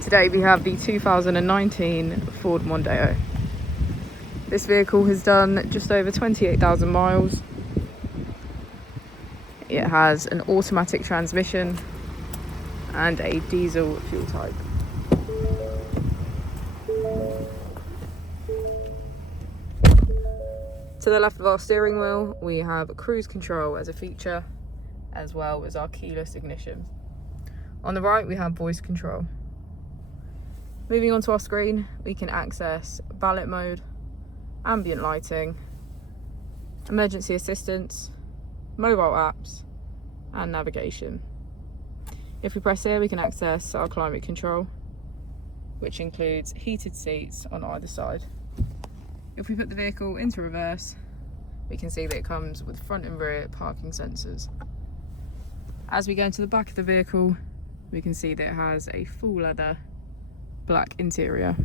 Today we have the 2019 Ford Mondeo. This vehicle has done just over 28,000 miles. It has an automatic transmission and a diesel fuel type. To the left of our steering wheel, we have cruise control as a feature, as well as our keyless ignition. On the right, we have voice control. Moving on to our screen, we can access valet mode, ambient lighting, emergency assistance, mobile apps, and navigation. If we press here, we can access our climate control, which includes heated seats on either side. If we put the vehicle into reverse, we can see that it comes with front and rear parking sensors. As we go into the back of the vehicle, we can see that it has a full leather black interior.